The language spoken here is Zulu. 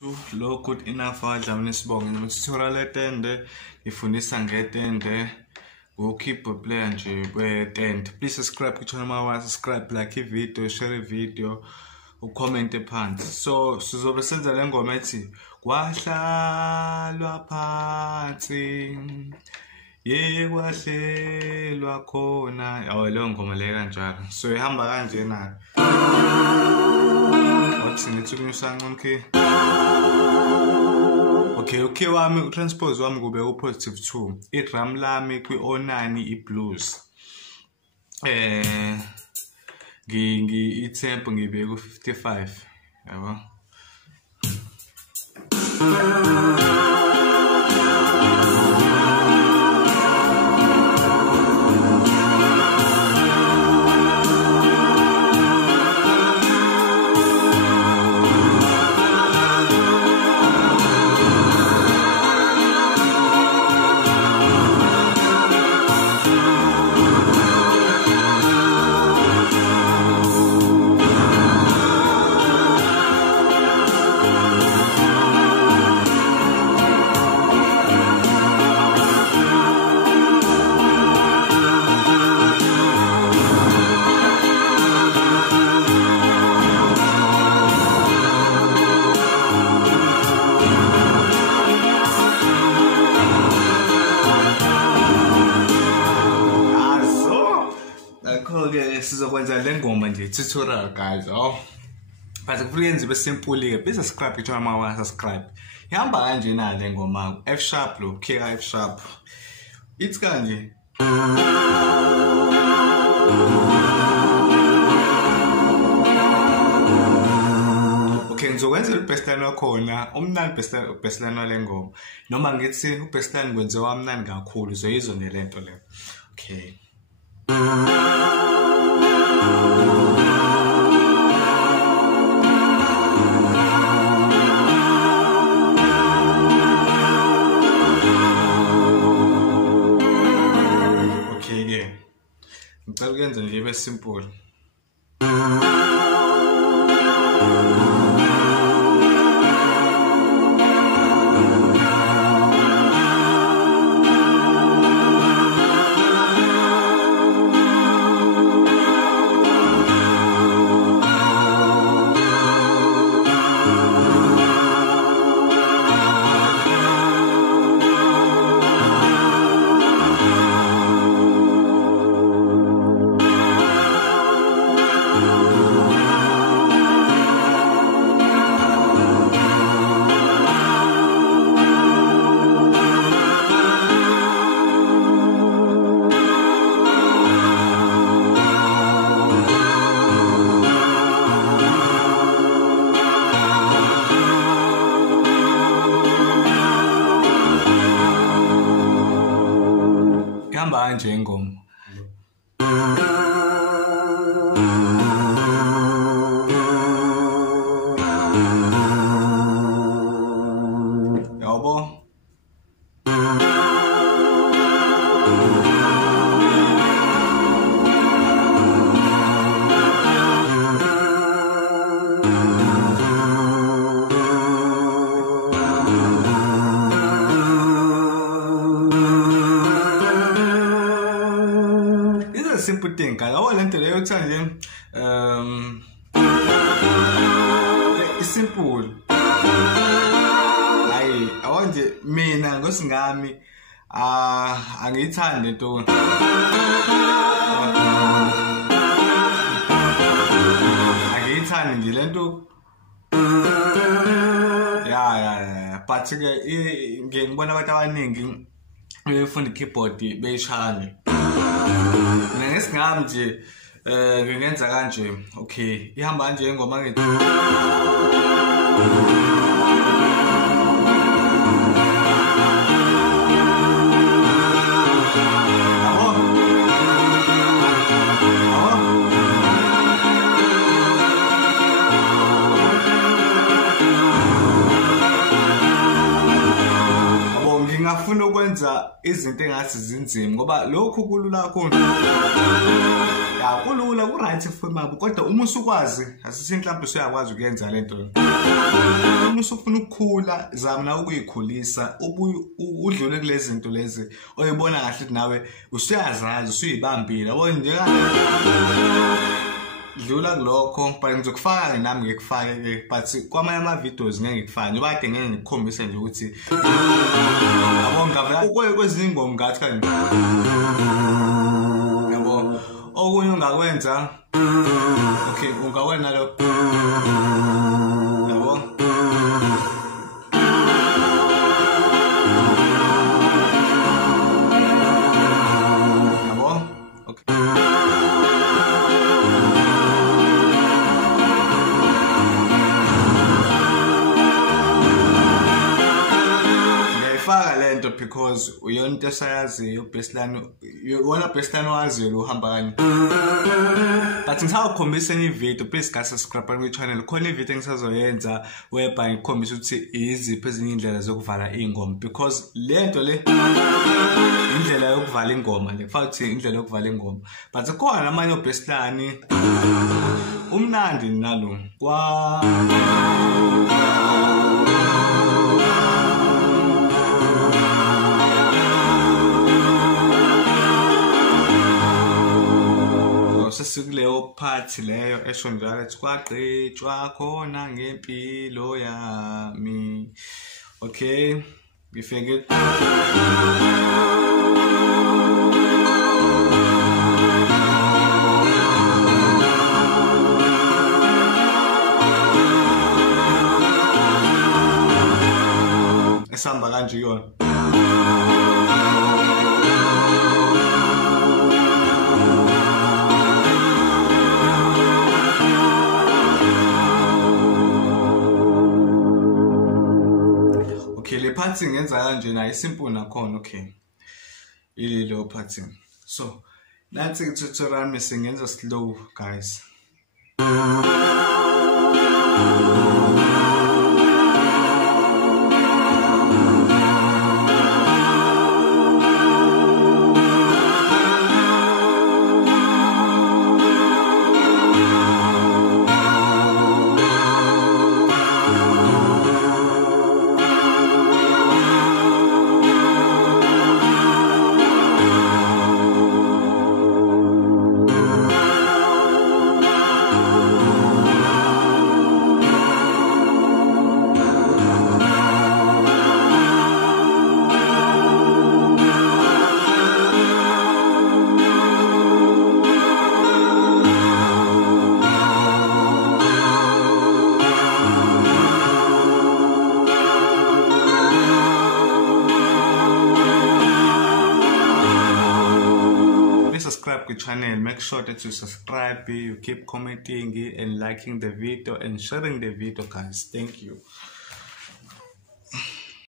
Low good enough adlamini sibonge noma tutorial etende ifundisa ngetende ukeyboard player nje kwetende. Please subscribe kuchannel mawa, subscribe, like ivideo, share ivideo, ucomment phansi. So sizobe senza le ngoma ethi kwahlalwa phansi kwahlelwa khona. Yawo leyo ngoma le kanjalo. So ihamba kanje na. Okay, wami transpose wami kube u+2. I-drum lami kwi-09 i-blues. I-tempo ngibeke ku-55. Yabo. Okay, sizokwenza le ngoma nje tutorial guys. But kuyenza ibe simple ke. Please subscribe kuchannel mawa, subscribe. Ihamba kanje na le ngoma F sharp lo, K F sharp. It's kanje. Okay, ngizokwenza ibestline wakhona, umnandi bestline wale ngoma. Noma ngithi ubestline kwenziwa amnandi kakhulu, zoyizo nelento le. Okay. Okay, yeah. Ngicela ukuyenza nje ibe simple. Ihamba kanje ingoma. Yabo. Simple thing guys. I want to tell you it's simple. I want mina ngosingami angiyithandi into angiyithandi nje lento yeah but ke ngibona abantu abaningi befunda keyboard beyishane. Ngesingami nje ngingenza kanje. Okay, ihamba kanje ingoma ngithi ngiyafuna ukwenza izinto engathi zinzima ngoba lokhu kulula kakhulu. Ya kulula ku-right fumabo kodwa uma usukwazi asithi mhlawumbe usuyakwazi ukuyenza lento. Uma usufuna ukukhula zama na ukuyikhulisa udlule kulezi zinto lezi oyibona kahle ukuthi nawe usuyazazi usuyibambile yabo nje dlula kulokho but ngizokufaka nami ngikufake ke but kwamanye ama videos ngeke ngikufake ngoba kade ngeke ngikukhombise nje ukuthi yabo ngavela kwezinye ingoma ngathi kanje yabo okunye ungakwenza okay ungakwenza lo yabo because uyona into esayaziyo Beslan wona Beslan waziyo lo hamba kanye but ngisawukhombisa enye video please guys subscribe kwi channel khona ivideo engisazoyenza whereby ngikhombisa ukuthi iziphi ezinye indlela zokuvala ingoma because lento le indlela yokuvala ingoma le futhi indlela yokuvala ingoma but khona amanye oBeslan umnandi nalo kwa sesikuleyo part leyo esho njalo ethi kwaqitshwa khona ngempilo yami. Okay, ngifike esamba kanje yona. Le parting ngenza kanje na isimple nakhona okay ililo parting so nansi tutorial misingenza slow guys. Subscribe to the channel, make sure that you subscribe, you keep commenting and liking the video and sharing the video guys. Thank you.